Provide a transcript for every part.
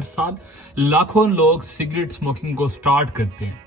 हर साल लाखों लोग सिगरेट स्मोकिंग को स्टार्ट करते हैं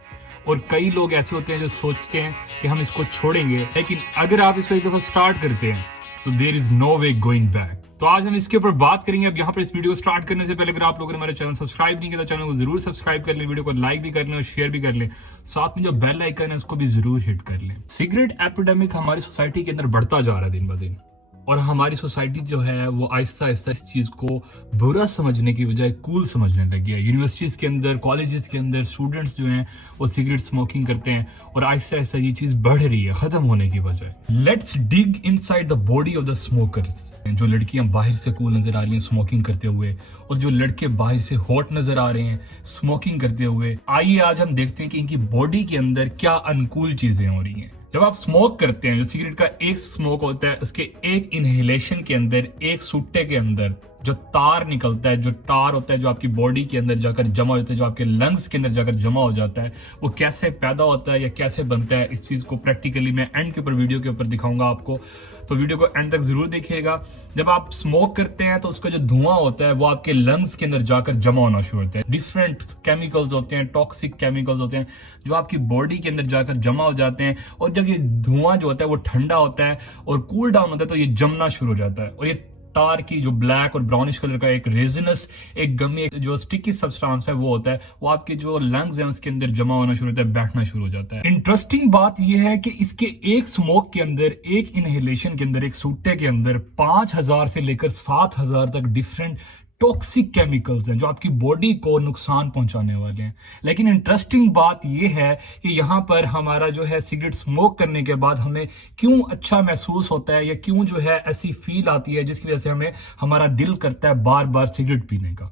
और कई लोग ऐसे होते हैं जो सोचते हैं कि हम इसको छोड़ेंगे, लेकिन अगर आप इसको एक दफा स्टार्ट करते हैं तो there is no way going back. तो आज हम इसके ऊपर बात करेंगे। अब यहाँ पर इस वीडियो को स्टार्ट करने से पहले अगर आप लोगों ने हमारे चैनल सब्सक्राइब नहीं किया तो चैनल को जरूर सब्सक्राइब कर लें, वीडियो को लाइक भी कर लें और शेयर भी कर लें, साथ में जो बेल आइकन है उसको भी जरूर हिट कर लें। सिगरेट एपिडेमिक हमारी सोसाइटी के अंदर बढ़ता जा रहा है दिन ब दिन, और हमारी सोसाइटी जो है वो आहिस्ता आहिस्ता इस चीज को बुरा समझने की बजाय कूल समझने लगी है। यूनिवर्सिटीज के अंदर, कॉलेजेस के अंदर स्टूडेंट्स जो हैं वो सिगरेट स्मोकिंग करते हैं और आहिस्ता आहिस्ता ये चीज बढ़ रही है खत्म होने की बजाय। Let's dig inside the body of the smokers. जो लड़कियां बाहर से कूल नजर आ रही हैं स्मोकिंग करते हुए, और जो लड़के बाहर से हॉट नजर आ रहे हैं स्मोकिंग करते हुए, आइए आज हम देखते हैं कि इनकी बॉडी के अंदर क्या अनकूल चीजें हो रही हैं। जब आप स्मोक करते हैं, जो सिगरेट का एक स्मोक होता है, उसके एक इनहेलेशन के अंदर, एक सूटे के अंदर जो तार निकलता है, जो टार होता है, जो आपकी बॉडी के अंदर जाकर जमा होता है, जो आपके लंग्स के अंदर जाकर जमा हो जाता है, वो कैसे पैदा होता है या कैसे बनता है, इस चीज को प्रैक्टिकली मैं एंड के ऊपर वीडियो के ऊपर दिखाऊंगा आपको। तो वीडियो को एंड तक जरूर देखिएगा। जब आप स्मोक करते हैं तो उसका जो धुआं होता है वो आपके लंग्स के अंदर जाकर जमा होना शुरू होता है। डिफरेंट केमिकल्स होते हैं, टॉक्सिक केमिकल्स होते हैं जो आपकी बॉडी के अंदर जाकर जमा हो जाते हैं, और जब ये धुआं जो होता है वो ठंडा होता है और कूल डाउन होता है तो ये जमना शुरू हो जाता है, और ये तार की जो ब्लैक और ब्राउनिश कलर का एक रेजिनस, एक गमी, जो स्टिकी सब्सटेंस है वो होता है, वो आपके जो लंग्स हैं उसके अंदर जमा होना शुरू होता है, बैठना शुरू हो जाता है। इंटरेस्टिंग बात यह है कि इसके एक स्मोक के अंदर, एक इनहेलेशन के अंदर, एक सूटे के अंदर 5000 से लेकर 7000 तक डिफरेंट टॉक्सिक केमिकल्स हैं जो आपकी बॉडी को नुकसान पहुंचाने वाले हैं। लेकिन इंटरेस्टिंग बात यह है कि यहाँ पर हमारा जो है सिगरेट स्मोक करने के बाद हमें क्यों अच्छा महसूस होता है, या क्यों जो है ऐसी फील आती है जिसकी वजह से हमें हमारा दिल करता है बार बार सिगरेट पीने का।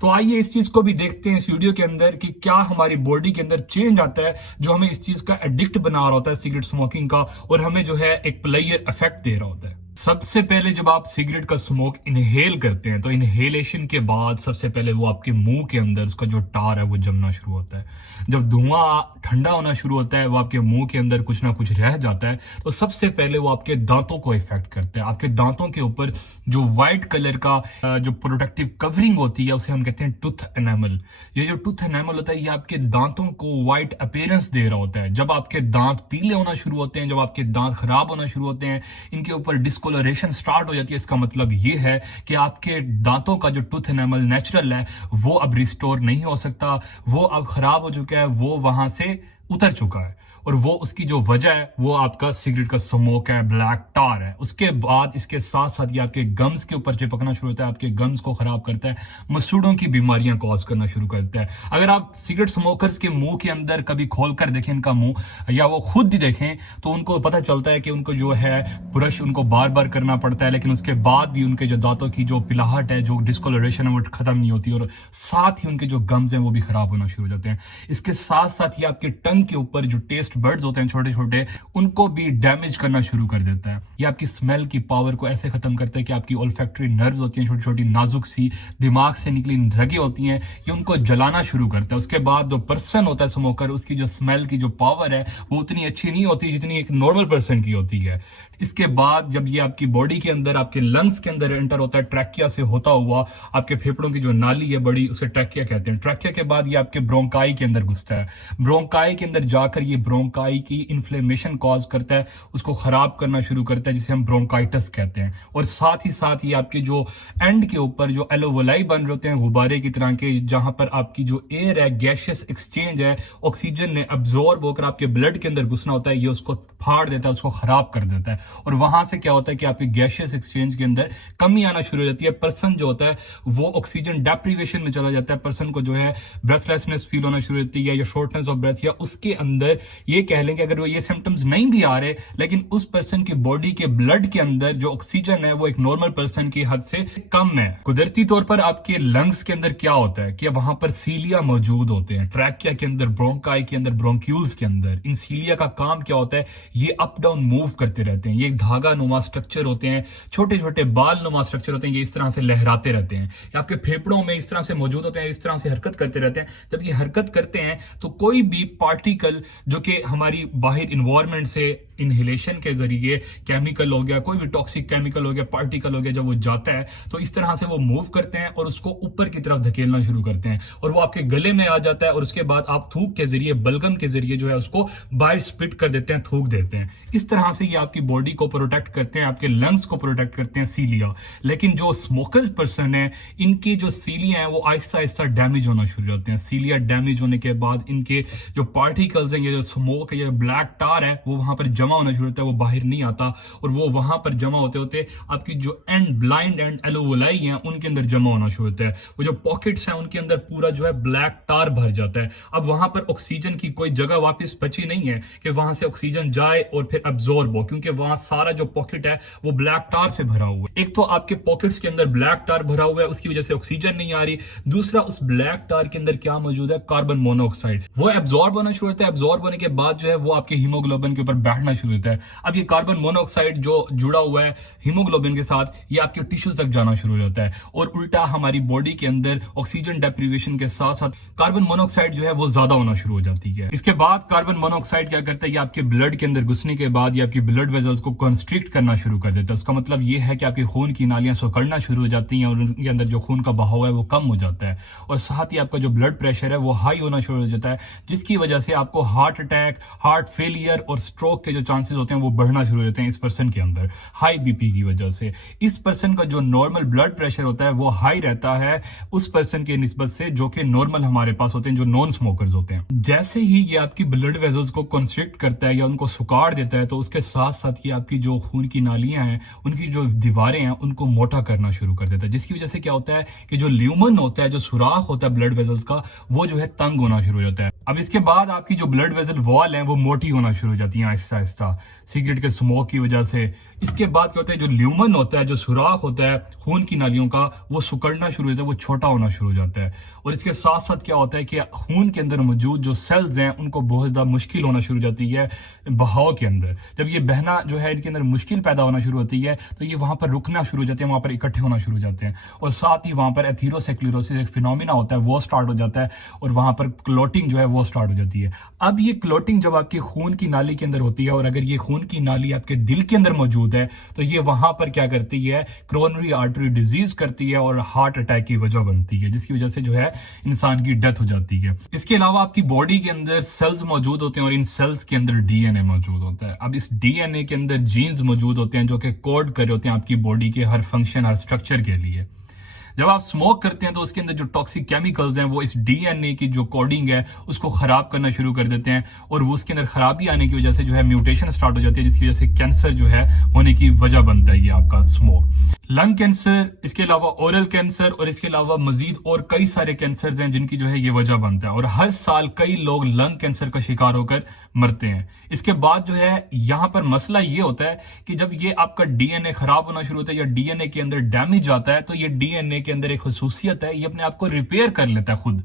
तो आइए इस चीज को भी देखते हैं इस वीडियो के अंदर कि क्या हमारी बॉडी के अंदर चेंज आता है जो हमें इस चीज का एडिक्ट बना रहा होता है सिगरेट स्मोकिंग का, और हमें जो है एक प्लेयर इफेक्ट दे रहा होता है। सबसे पहले जब आप सिगरेट का स्मोक इनहेल करते हैं तो इनहेलेशन के बाद सबसे पहले वो आपके मुंह के अंदर उसका जो टार है वो जमना शुरू होता है। जब धुआं ठंडा होना शुरू होता है, वो आपके मुंह के अंदर कुछ ना कुछ रह जाता है, तो सबसे पहले वो आपके दांतों को इफेक्ट करता है। आपके दांतों के ऊपर जो व्हाइट कलर का जो प्रोटेक्टिव कवरिंग होती है उसे हम कहते हैं टूथ एनामल। ये जो टूथ एनामल होता है ये आपके दांतों को व्हाइट अपीयरेंस दे रहा होता है। जब आपके दांत पीले होना शुरू होते हैं, जब आपके दांत खराब होना शुरू होते हैं, इनके ऊपर डिस्कोलोरेशन स्टार्ट हो जाती है, इसका मतलब ये है कि आपके दांतों का जो टूथ एनामल नेचुरल है वो अब रिस्टोर नहीं हो सकता, वो अब खराब हो चुका है, वो वहां से उतर चुका है, और वो उसकी जो वजह है वो आपका सिगरेट का स्मोक है, ब्लैक टार है। उसके बाद इसके साथ साथ ये आपके गम्स के ऊपर चिपकना शुरू होता है, आपके गम्स को खराब करता है, मसूड़ों की बीमारियां कॉज करना शुरू करता है। अगर आप सिगरेट स्मोकर्स के मुंह के अंदर कभी खोलकर देखें इनका मुंह, या वो खुद ही देखें, तो उनको पता चलता है कि उनको जो है ब्रश उनको बार बार करना पड़ता है, लेकिन उसके बाद भी उनके जो दांतों की जो पिलाहट है, जो डिस्कोलोरेशन है वो खत्म नहीं होती, और साथ ही उनके जो गम्स हैं वो भी खराब होना शुरू हो जाते हैं। इसके साथ साथ ये आपके टंग के ऊपर जो टेस्ट बर्ड्स होते हैं छोटे छोटे, उनको भी डैमेज करना शुरू कर देता है। ये आपकी स्मेल की पावर को ऐसे खत्म करता है कि आपकी ओल्फैक्टरी नर्व्स होती हैं, छोटी छोटी नाजुक सी दिमाग से निकली रगें होती हैं, ये उनको जलाना शुरू करता है। उसके बाद जो पर्सन होता है स्मोकर, उसकी जो स्मेल की जो पावर है वो उतनी अच्छी नहीं होती जितनी एक नॉर्मल पर्सन की होती है। इसके बाद जब ये आपकी बॉडी के अंदर, आपके लंग्स के अंदर एंटर होता है, ट्रैकिया से होता हुआ आपके फेफड़ों की जो नाली है बड़ी, उसे ट्रैकिया कहते हैं। ट्रैकिया के बाद ये आपके ब्रोंकाई के अंदर घुसता है। ब्रोंकाई के अंदर जाकर ये ब्रोंकाई की इन्फ्लेमेशन कॉज करता है, उसको खराब करना शुरू करता है, जिसे हम ब्रोंकाइटिस कहते हैं। और साथ ही ये आपके जो एंड के ऊपर जो एलोवलाई बन रहे होते हैं गुब्बारे की तरह के, जहां पर आपकी जो एयर है, गैशियस एक्सचेंज है, ऑक्सीजन ने अब्जॉर्ब होकर आपके ब्लड के अंदर घुसना होता है, ये उसको फाड़ देता है, उसको खराब कर देता है। और वहां से क्या होता है कि आपके गैशियस एक्सचेंज के अंदर कमी आना शुरू हो जाती है। पर्सन जो होता है वो ऑक्सीजन डेप्रीवेशन में चला जाता है, पर्सन को जो है ब्रेथलेसनेस फील होना शुरू होती है, या शॉर्टनेस ऑफ ब्रेथ, या उसके अंदर ये कह लें कि अगर वो ये सिम्टम्स नहीं भी आ रहे, लेकिन उस पर्सन की बॉडी के ब्लड के अंदर जो ऑक्सीजन है वो एक नॉर्मल पर्सन की हद से कम है। कुदरती तौर पर आपके लंग्स के अंदर क्या होता है कि वहां पर सीलिया मौजूद होते हैं, ट्रैकिया के अंदर, ब्रोंकाई के अंदर, ब्रोंक्यूल्स के अंदर। इन सीलिया का काम क्या होता है, ये अप डाउन मूव करते रहते हैं। ये एक धागा नुमा स्ट्रक्चर होते हैं, छोटे छोटे बाल नुमा स्ट्रक्चर होते हैं, ये इस तरह से लहराते रहते हैं। ये आपके फेफड़ों में इस तरह से मौजूद होते हैं, इस तरह से हरकत करते रहते हैं। जब ये हरकत करते हैं तो कोई भी पार्टिकल जो कि हमारी बाहर इन्वायरमेंट से इनहेलेशन के जरिए केमिकल हो गया, कोई भी टॉक्सिक केमिकल हो गया, पार्टिकल हो गया, जब वो जाता है तो इस तरह से वो मूव करते हैं और उसको ऊपर की तरफ धकेलना शुरू करते हैं और वो आपके गले में आ जाता है और उसके बाद आप थूक के जरिए, बलगम के जरिए जो है उसको बाहर स्पिट कर देते हैं, थूक देते हैं। इस तरह से ये आपकी बॉडी को प्रोटेक्ट करते हैं, आपके लंग्स को प्रोटेक्ट करते हैं सीलिया। लेकिन जो स्मोकर पर्सन है, इनकी जो सीलिया है वो आहिस्ता आहिस्ता डैमेज होना शुरू हो जाते हैं। सीलिया डैमेज होने के बाद इनके जो पार्टिकल्स हैं, ये जो स्मोक है, ये ब्लैक टार है, वो वहां पर जमा होना शुरू होता है, वो बाहर नहीं आता और वो वहां पर जमा होते होते आपकी जो एंड ब्लाइंड एंड एलोवलाई है उनके अंदर जमा होना शुरू होता है। वो जो पॉकेट्स हैं उनके अंदर पूरा जो है ब्लैक टार भर जाता है। अब वहां पर ऑक्सीजन की कोई जगह वापस बची नहीं है कि वहां से ऑक्सीजन जाए और फिर एब्जॉर्ब हो, क्योंकि वहां सारा जो पॉकेट है वो ब्लैक टार से भरा हुआ है। एक तो आपके पॉकेट्स के अंदर ब्लैक टार भरा हुआ है, उसकी वजह से ऑक्सीजन नहीं आ रही। दूसरा, उस ब्लैक टार के अंदर क्या मौजूद है? Carbon monoxide. वो एब्जॉर्ब होना शुरू होता है, एब्जॉर्ब होने के बाद जो है वो आपके हीमोग्लोबिन के ऊपर बैठना शुरू होता है। अब ये कार्बन मोनोऑक्साइड जो जुड़ा हुआ है हीमोग्लोबिन के साथ, ये आपके टिश्यूज तक जाना शुरू हो जाता है और उल्टा हमारी बॉडी के अंदर ऑक्सीजन डेप्रीवेशन के साथ साथ कार्बन मोनोऑक्साइड जो है वो ज्यादा होना शुरू हो जाती है। इसके बाद कार्बन मोनोऑक्साइड क्या करता है? ये आपके ब्लड के अंदर घुसने के बाद ये आपकी ब्लड वेजल्स को कंस्ट्रिक्ट करना शुरू कर देता है। उसका मतलब ये है कि आपके खून की नालियां सिकुड़ना शुरू हो जाती हैं और उनके अंदर जो खून का बहाव है वो कम हो जाता है और साथ ही आपका जो ब्लड प्रेशर है वो हाई होना शुरू हो जाता है, जिसकी वजह से आपको हार्ट अटैक, हार्ट फेलियर और स्ट्रोक के जो चांसेस होते हैं वो बढ़ना शुरू हो जाते हैं इस पर्सन के अंदर, हाई बीपी की वजह से। इस पर्सन का जो नॉर्मल ब्लड प्रेशर होता है वो हाई रहता है उस पर्सन के निस्बत से जो कि नॉर्मल हमारे पास होते हैं, जो नॉन स्मोकर्स होते हैं। जैसे ही ये आपकी ब्लड वेजल्स को कंस्ट्रिक्ट करता है या उनको सुखाड़ देता है, तो उसके साथ साथ ये आपकी जो खून की नालियां हैं, उनकी जो दीवारें हैं, उनको मोटा करना शुरू कर देता है, जिसकी वजह से क्या होता है कि जो ल्यूमन होता है, जो सुराख होता है ब्लड वेजल्स का, वो जो है तंग होना शुरू हो जाता है। अब इसके बाद आपकी जो ब्लड वेजल वॉल है वो मोटी होना शुरू हो जाती है आहिस्ता आहिस्ता सिगरेट के स्मोक की वजह से। इसके बाद क्या होता है, जो ल्यूमन होता है, जो सुराख होता है खून की नालियों का, वो सिकुड़ना शुरू होता है, वो छोटा होना शुरू हो जाता है। और इसके साथ साथ क्या होता है कि खून के अंदर मौजूद जो सेल्स हैं उनको बहुत ज्यादा मुश्किल होना शुरू हो जाती है बहाव के अंदर। जब ये बहना जो है इनके अंदर मुश्किल पैदा होना शुरू होती है तो ये वहां पर रुकना शुरू हो जाते हैं, वहां पर इकट्ठे होना शुरू हो जाते हैं और साथ ही वहां पर एथीरोस्क्लेरोसिस एक फिनोमिना होता है वो स्टार्ट हो जाता है और वहां पर क्लोटिंग जो है वो स्टार्ट हो जाती है। अब ये क्लोटिंग जब आपकी खून की नाली के अंदर होती है और अगर ये खून की नाली आपके दिल के अंदर मौजूद है तो ये वहां पर क्या करती है, कोरोनरी आर्टरी डिजीज करती है और हार्ट अटैक की वजह बनती है, जिसकी वजह से जो है इंसान की डेथ हो जाती है। इसके अलावा आपकी बॉडी के अंदर सेल्स मौजूद होते हैं और इन सेल्स के अंदर डीएनए मौजूद होता है। अब इस डीएनए के अंदर जीन्स मौजूद होते हैं जो कि कोड कर रहे होते हैं आपकी बॉडी के हर फंक्शन, हर स्ट्रक्चर के लिए। जब आप स्मोक करते हैं तो उसके अंदर जो टॉक्सिक केमिकल्स हैं वो इस डीएनए की जो कोडिंग है उसको खराब करना शुरू कर देते हैं और वो उसके अंदर खराबी आने की वजह से जो है म्यूटेशन स्टार्ट हो जाती है, जिसकी वजह से कैंसर जो है होने की वजह बनता है ये आपका स्मोक। लंग कैंसर, इसके अलावा ओरल कैंसर और इसके अलावा मजीद और कई सारे कैंसर हैं जिनकी जो है ये वजह बनता है और हर साल कई लोग लंग कैंसर का शिकार होकर मरते हैं। इसके बाद जो है यहाँ पर मसला ये होता है कि जब ये आपका डीएनए खराब होना शुरू होता है या डीएनए के अंदर डैमेज आता है तो ये डीएनए के अंदर एक खसूसियत है, ये अपने आप को रिपेयर कर लेता है खुद।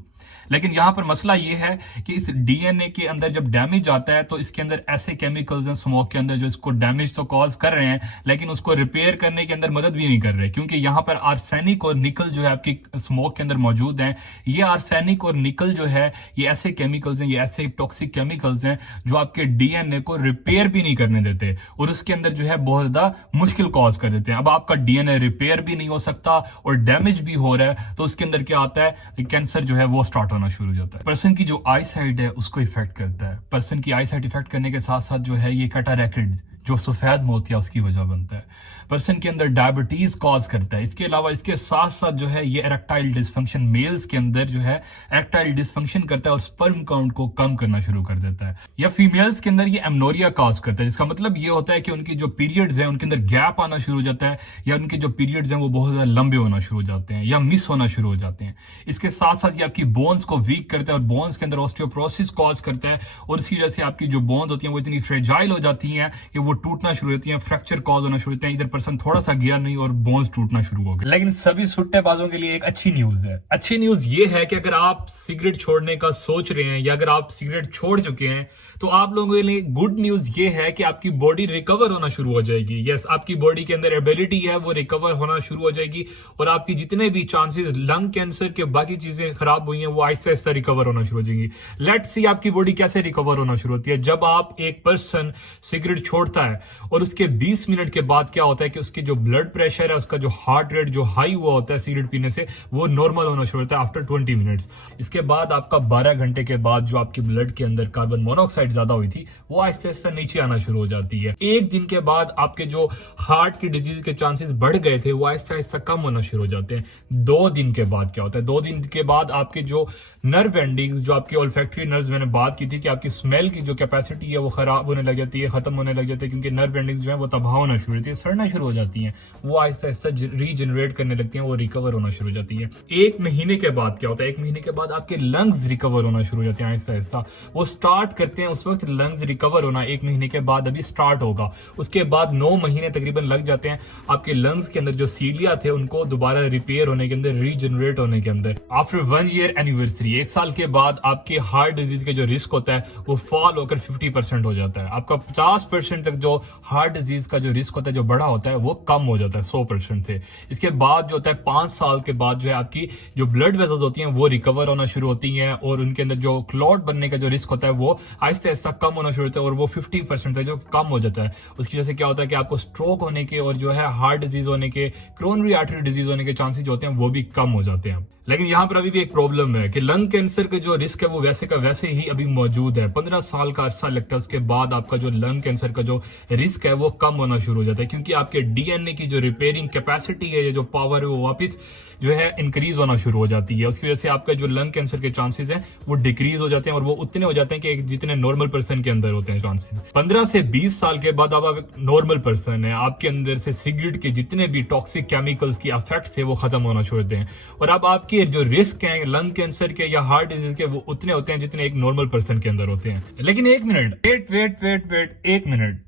लेकिन यहां पर मसला यह है कि इस डीएनए के अंदर जब डैमेज आता है तो इसके अंदर ऐसे केमिकल्स हैं स्मोक के अंदर जो इसको डैमेज तो कॉज कर रहे हैं लेकिन उसको रिपेयर करने के अंदर मदद भी नहीं कर रहे, क्योंकि यहां पर आर्सेनिक और निकल जो है आपकी स्मोक के अंदर मौजूद हैं। ये आर्सेनिक और निकल जो है ये ऐसे केमिकल्स हैं, ये ऐसे टॉक्सिक केमिकल्स हैं जो आपके डीएनए को रिपेयर भी नहीं करने देते और उसके अंदर जो है बहुत ज्यादा मुश्किल कॉज कर देते हैं। अब आपका डीएनए रिपेयर भी नहीं हो सकता और डैमेज भी हो रहा है तो उसके अंदर क्या आता है, कैंसर जो है वो स्टार्ट होना शुरू हो जाता है। पर्सन की जो आई साइट है उसको इफेक्ट करता है। पर्सन की आई साइट इफेक्ट करने के साथ साथ जो है ये कैटरैक्ट जो सफेद मोतिया उसकी वजह बनता है। पर्सन के अंदर डायबिटीज कॉज करता है। इसके अलावा इसके साथ साथ जो है ये इरेक्टाइल डिसफंक्शन, मेल्स के अंदर जो है इरेक्टाइल डिसफंक्शन करता है और स्पर्म काउंट को कम करना शुरू कर देता है। या फीमेल्स के अंदर ये एमनोरिया कॉज करता है, जिसका मतलब ये होता है कि उनकी जो पीरियड्स हैं उनके अंदर गैप आना शुरू हो जाता है या उनके जो पीरियड्स हैं वो बहुत ज्यादा लंबे होना शुरू हो जाते हैं या मिस होना शुरू हो जाते हैं। इसके साथ साथ ये आपकी बोन्स को वीक करता है और बोन्स के अंदर ऑस्टियोपोरोसिस कॉज करता है और इसकी वजह से आपकी जो बोन्स होती हैं वो इतनी फ्रेजाइल हो जाती हैं कि वो टूटना शुरू होती है, फ्रैक्चर कॉज होना शुरू होते हैं, इधर पर्सन थोड़ा सा गिरा नहीं और बोन्स टूटना शुरू हो गए। लेकिन सभी सुट्टेबाजों के लिए एक अच्छी न्यूज है। अच्छी न्यूज ये है कि अगर आप सिगरेट छोड़ने का सोच रहे हैं या अगर आप सिगरेट छोड़ चुके हैं तो आप लोगों के लिए गुड न्यूज ये है कि आपकी बॉडी रिकवर होना शुरू हो जाएगी। यस, आपकी बॉडी के अंदर एबिलिटी है वो रिकवर होना शुरू हो जाएगी और आपकी जितने भी चांसेस लंग कैंसर के बाकी चीजें खराब हुई हैं वो आहिस्ता आहिस्ता रिकवर होना शुरू हो जाएंगी। लेट्स सी आपकी बॉडी कैसे रिकवर होना शुरू होती है। जब आप एक पर्सन सिगरेट छोड़ता है और उसके 20 मिनट के बाद क्या होता है कि उसके जो ब्लड प्रेशर है, उसका जो हार्ट रेट जो हाई हुआ होता है सिगरेट पीने से, वो नॉर्मल होना शुरू होता है आफ्टर 20 मिनट्स। इसके बाद आपका 12 घंटे के बाद जो आपके ब्लड के अंदर कार्बन मोनोऑक्साइड ज्यादा हुई थी वो आहिस्ता आहिस्ता नीचे आना शुरू हो जाती है। एक दिन के बाद आपके जो हार्ट की डिजीज के चांसेस बढ़ गए थे वो आहिस्ता आहिस्ता कम होना शुरू हो जाते हैं। 2 दिन के बाद क्या होता है, 2 दिन के बाद आपके जो नर्व एंडिंग्स, जो आपके ओल्फैक्टरी नर्व्स, मैंने बात की थी कि आपकी स्मेल की जो कैपेसिटी है वो खराब होने लग जाती है, खत्म होने लग जाती है, क्योंकि नर्व एंडिंग्स जो है वो तबाह होना शुरू होती है, सड़ना शुरू हो जाती हैं, वो आहिस्ता आहिस्ता रीजनरेट करने लगती हैं, वो रिकवर होना शुरू हो जाती है। 1 महीने के बाद क्या होता है, 1 महीने के बाद आपके लंग्स रिकवर होना शुरू हो जाते हैं आहिस्ता आहिस्ता। वो स्टार्ट करते हैं उस वक्त लंग्स रिकवर होना 1 महीने के बाद अभी स्टार्ट होगा। उसके बाद 9 महीने तकरीबन लग जाते हैं आपके लंग्स के अंदर जो सीलिया थे उनको दोबारा रिपेयर होने के अंदर, रीजनरेट होने के अंदर। आफ्टर 1 ईयर एनिवर्सरी, 1 साल के बाद आपके हार्ट डिजीज के जो रिस्क होता है वो फॉल होकर 50% हो जाता है। आपका 50% तक जो हार्ट डिजीज का जो रिस्क होता है, जो बड़ा होता है, वो कम हो जाता है 100% से। इसके बाद जो होता है 5 साल के बाद जो है आपकी जो ब्लड वेसल्स होती हैं वो रिकवर होना शुरू होती हैं और उनके अंदर जो क्लॉट बनने का जो रिस्क होता है वो आहिस्ता आहिस्ता कम होना शुरू होता है और वो 50% तक जो कम हो जाता है। उसकी वजह से क्या होता है कि आपको स्ट्रोक होने के और जो है हार्ट डिजीज होने के, कोरोनरी आर्टरी डिजीज होने के चांसेस जो होते हैं वो भी कम हो जाते हैं। लेकिन यहाँ पर अभी भी एक प्रॉब्लम है कि लंग कैंसर के जो रिस्क है वो वैसे का वैसे ही अभी मौजूद है। 15 साल का अरसा लगता है, उसके बाद आपका जो लंग कैंसर का जो रिस्क है वो कम होना शुरू हो जाता है, क्योंकि आपके डीएनए की जो रिपेयरिंग कैपेसिटी है, ये जो पावर है, वो वापस जो है इंक्रीज होना शुरू हो जाती है। उसकी वजह से आपका जो लंग कैंसर के चांसेस हैं वो डिक्रीज हो जाते हैं और वो उतने हो जाते हैं कि जितने नॉर्मल पर्सन के अंदर होते हैं चांसेस। 15 से 20 साल के बाद अब आप एक नॉर्मल पर्सन है, आपके अंदर से सिगरेट के जितने भी टॉक्सिक केमिकल्स की इफेक्ट थे वो खत्म होना शुरू होते हैं और अब आपके जो रिस्क हैं लंग कैंसर के या हार्ट डिजीज के वो उतने होते हैं जितने एक नॉर्मल पर्सन के अंदर होते हैं। लेकिन 1 मिनट, वेट 1 मिनट,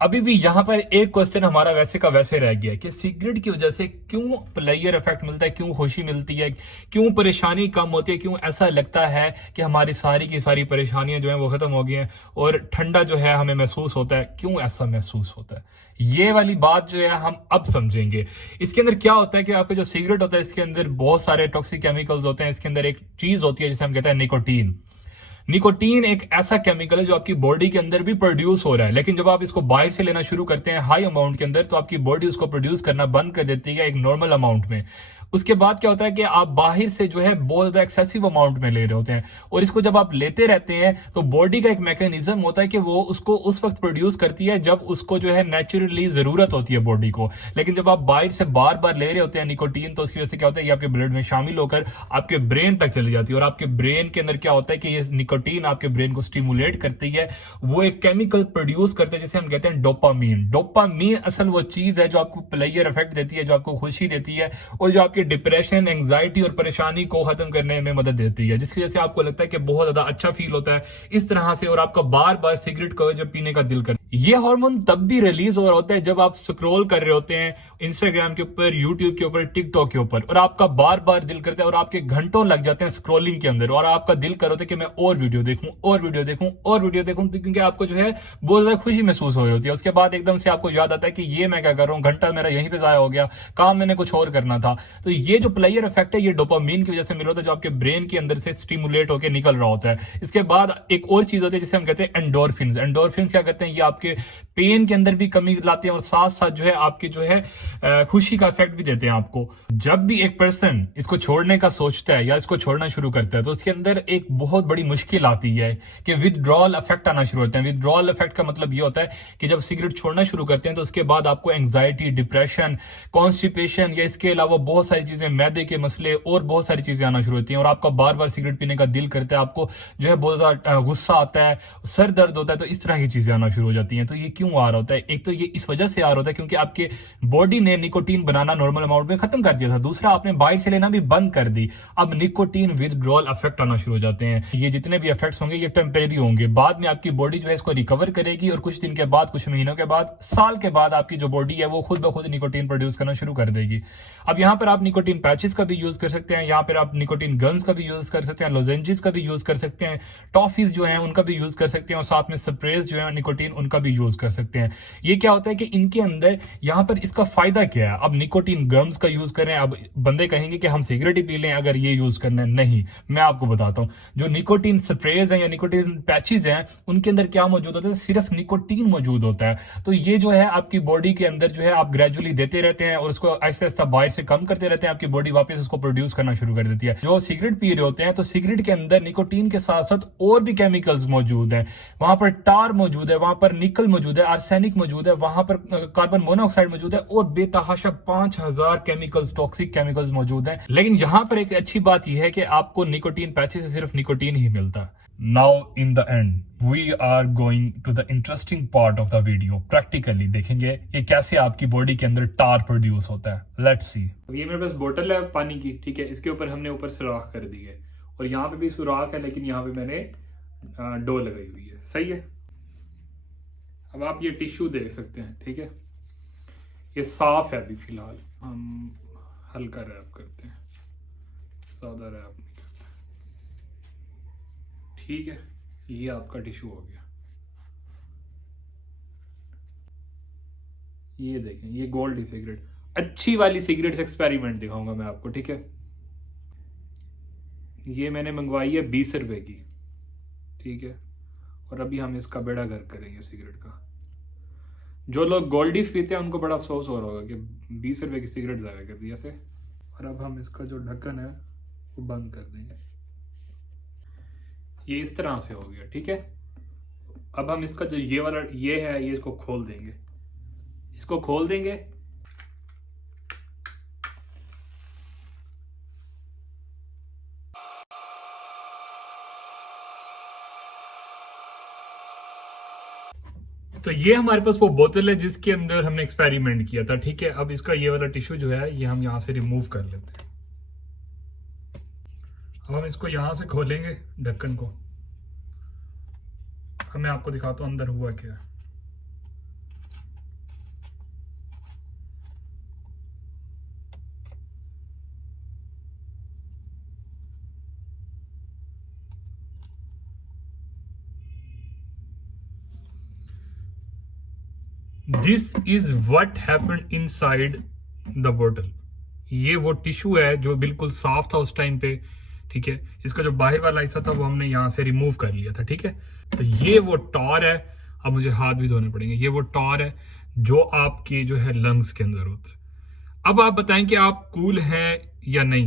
अभी भी यहाँ पर एक क्वेश्चन हमारा वैसे का वैसे रह गया कि सिगरेट की वजह से क्यों प्लेयर इफेक्ट मिलता है, क्यों खुशी मिलती है, क्यों परेशानी कम होती है, क्यों ऐसा लगता है कि हमारी सारी की सारी परेशानियां जो हैं वो खत्म हो गई हैं और ठंडा जो है हमें महसूस होता है, क्यों ऐसा महसूस होता है। ये वाली बात जो है हम अब समझेंगे। इसके अंदर क्या होता है कि आपका जो सिगरेट होता है इसके अंदर बहुत सारे टॉक्सिक केमिकल्स होते हैं। इसके अंदर एक चीज होती है जिसे हम कहते हैं निकोटीन। निकोटीन एक ऐसा केमिकल है जो आपकी बॉडी के अंदर भी प्रोड्यूस हो रहा है, लेकिन जब आप इसको बाहर से लेना शुरू करते हैं हाई अमाउंट के अंदर तो आपकी बॉडी उसको प्रोड्यूस करना बंद कर देती है एक नॉर्मल अमाउंट में। उसके बाद क्या होता है कि आप बाहर से जो है बहुत ज्यादा एक्सेसिव अमाउंट में ले रहे होते हैं और इसको जब आप लेते रहते हैं तो बॉडी का एक मैकेनिज्म होता है कि वो उसको उस वक्त प्रोड्यूस करती है जब उसको जो है नेचुरली जरूरत होती है बॉडी को। लेकिन जब आप बाहर से बार बार ले रहे होते हैं निकोटीन तो उसकी वजह से क्या होता है ये आपके ब्लड में शामिल होकर आपके ब्रेन तक चली जाती है और आपके ब्रेन के अंदर क्या होता है कि ये निकोटीन आपके ब्रेन को स्टिमुलेट करती है। वो एक केमिकल प्रोड्यूस करते हैं जिसे हम कहते हैं डोपामीन। डोपामीन असल वो चीज है जो आपको प्लेयर इफेक्ट देती है, जो आपको खुशी देती है और जो आपके डिप्रेशन, एंजाइटी और परेशानी को खत्म करने में मदद देती है, जिसकी वजह से आपको लगता है कि बहुत ज्यादा अच्छा फील होता है इस तरह से और आपका बार बार सिगरेट को जब पीने का दिल करता है। ये हार्मोन तब भी रिलीज हो रहा होता है जब आप स्क्रॉल कर रहे होते हैं इंस्टाग्राम के ऊपर, यूट्यूब के ऊपर, टिकटॉक के ऊपर और आपका बार बार दिल करता है और आपके घंटों लग जाते हैं स्क्रॉलिंग के अंदर और आपका दिल कर होता है कि मैं और वीडियो देखूं और वीडियो देखूं और वीडियो देखूं, क्योंकि आपको जो है बहुत ज्यादा खुशी महसूस हो रही होती है। उसके बाद एकदम से आपको याद आता है कि ये मैं क्या कर रहा हूं, घंटा मेरा यहीं पे जाया हो गया, काम मैंने कुछ और करना था। तो ये जो प्लेयर इफेक्ट है ये डोपामीन की वजह से मिल रहा होता है जो आपके ब्रेन के अंदर से स्टिमुलेट होकर निकल रहा होता है। इसके बाद एक और चीज होती है जिसे हम कहते हैं एंडोर्फिन्स। एंडोर्फिन्स क्या करते हैं, ये आपके पेन के अंदर भी कमी लाते हैं और साथ साथ जो है आपके जो है खुशी का इफेक्ट भी देते हैं आपको। जब भी एक पर्सन इसको छोड़ने का सोचता है या इसको छोड़ना शुरू करता है तो उसके अंदर एक बहुत बड़ी मुश्किल आती है कि विथड्रॉल इफेक्ट आना शुरू होता है। विथड्रॉल इफेक्ट का मतलब ये होता है कि जब सिगरेट छोड़ना शुरू करते हैं तो उसके बाद आपको एंजाइटी, डिप्रेशन, कॉन्स्टिपेशन या इसके अलावा बहुत सारी चीजें, मैदे के मसले और बहुत सारी चीजें आना शुरू होती हैं और आपका बार बार सिगरेट पीने का दिल करता है, आपको जो है बहुत ज्यादा गुस्सा आता है, सर दर्द होता है, तो इस तरह की चीजें आना शुरू हो जाती है। जाती हैं। तो ये क्यों आ रहा होता है? एक तो ये इस वजह से आ रहा होता है क्योंकि आपके बॉडी ने निकोटीन बनाना नॉर्मल अमाउंट में खत्म कर दिया था। दूसरा, आपने बाहर से लेना भी बंद कर दी। अब निकोटीन विथड्रॉल इफेक्ट आना शुरू हो जाते हैं। ये जितने भी इफेक्ट्स होंगे ये टेम्परेरी होंगे, बाद में आपकी बॉडी जो है इसको रिकवर करेगी और कुछ दिन के बाद, कुछ महीनों के बाद, साल के बाद आपकी जो बॉडी है वो खुद ब खुद निकोटीन प्रोड्यूस करना शुरू कर देगी। अब यहाँ पर आप निकोटीन पैचेस का भी यूज कर सकते हैं, यहाँ पर आप निकोटीन गन्स का भी यूज कर सकते हैं, लोजेंजेस का भी यूज कर सकते हैं, टॉफीज जो है उनका भी यूज कर सकते हैं, और साथ में स्प्रेज जो है निकोटीन उनका भी यूज कर सकते हैं। ये क्या होता है कि इनके अंदर यहाँ पर इसका फायदा क्या है? अब निकोटीन गम्स का यूज करें, अब बंदे कहेंगे कि हम सिगरेट ही पी लें अगर ये यूज करना है। नहीं, मैं आपको बताता हूं, जो निकोटीन स्प्रेज हैं या निकोटीन पैचेस हैं उनके अंदर क्या मौजूद होता है? सिर्फ निकोटीन मौजूद होता है। तो ये जो है आपकी बॉडी के अंदर जो है आप ग्रेजुअली देते रहते हैं और उसको आहिस्ता आहिस्ता बाहर से कम करते रहते हैं, आपकी बॉडी वापस उसको प्रोड्यूस करना शुरू कर देती है। जो सिगरेट पी रहे होते हैं तो सिगरेट के अंदर निकोटीन के साथ साथ और भी केमिकल्स मौजूद हैं। वहां पर टार मौजूद है, वहां पर निकल मौजूद है, आर्सेनिक मौजूद है, वहां पर कार्बन मोनोऑक्साइड मौजूद है और बेतहाशा 5000 केमिकल्स, टॉक्सिक केमिकल्स मौजूद हैं। लेकिन यहां पर एक अच्छी बात यह है कि आपको निकोटीन पैचेस से सिर्फ निकोटीन ही मिलता। Now in the end we are going to the interesting part of the video. Practically देखेंगे कि कैसे आपकी बॉडी के अंदर टार प्रोड्यूस होता है। Let's see. ये मेरे पास बोतल है पानी की, ठीक है। इसके ऊपर हमने ऊपर सुराख कर दी है और यहाँ पे भी सुराख है, लेकिन यहाँ पे मैंने डो लगाई हुई है। सही है। अब आप ये टिश्यू देख सकते हैं, ठीक है। ये साफ है अभी फिलहाल। हम हल्का रैप करते हैं, ज्यादा रैप नहीं करते। ठीक है, ये आपका टिश्यू हो गया। ये देखें, ये गोल्ड सिगरेट, अच्छी वाली सिगरेट से एक्सपेरिमेंट दिखाऊंगा मैं आपको, ठीक है। ये मैंने मंगवाई है 20 रुपए की, ठीक है। और अभी हम इसका बेड़ा गर्क करेंगे सिगरेट का। जो लोग गोल्डी पीते हैं उनको बड़ा अफसोस हो रहा होगा कि 20 रुपए की सिगरेट ज़ाया कर दी ऐसे। और अब हम इसका जो ढक्कन है वो बंद कर देंगे। ये इस तरह से हो गया, ठीक है। अब हम इसका जो ये वाला ये है, ये इसको खोल देंगे। इसको खोल देंगे। तो ये हमारे पास वो बोतल है जिसके अंदर हमने एक्सपेरिमेंट किया था, ठीक है। अब इसका ये वाला टिश्यू जो है ये हम यहां से रिमूव कर लेते हैं। अब हम इसको यहां से खोलेंगे ढक्कन को। अब मैं आपको दिखाता हूं अंदर हुआ क्या है। This is what happened inside the बोतल। ये वो टिश्यू है जो बिल्कुल साफ था उस टाइम पे, ठीक है। इसका जो बाहर वाला हिस्सा था वो हमने यहां से रिमूव कर लिया था, ठीक है। तो ये वो टार है। अब मुझे हाथ भी धोने पड़ेंगे। ये वो टार है जो आपके जो है लंग्स के अंदर होता है। अब आप बताएं कि आप कूल हैं या नहीं।